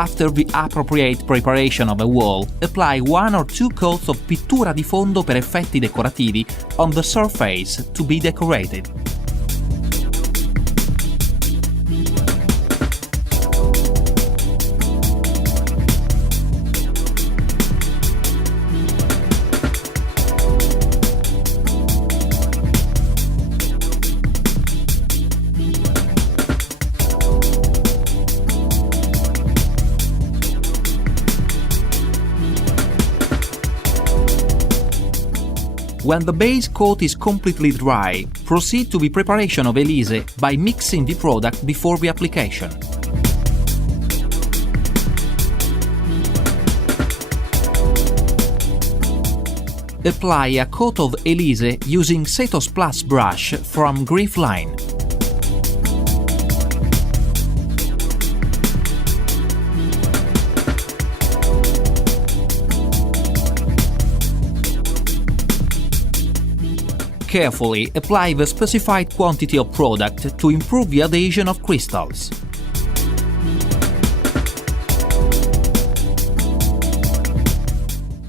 After the appropriate preparation of a wall, apply 1 or 2 coats of pittura di fondo per effetti decorativi on the surface to be decorated. When the base coat is completely dry, proceed to the preparation of Elise by mixing the product before the application. Apply a coat of Elise using Cetos Plus brush from Griff line. Carefully apply the specified quantity of product to improve the adhesion of crystals.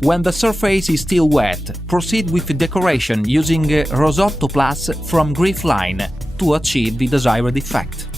When the surface is still wet, proceed with the decoration using Rosotto Plus from Griff line to achieve the desired effect.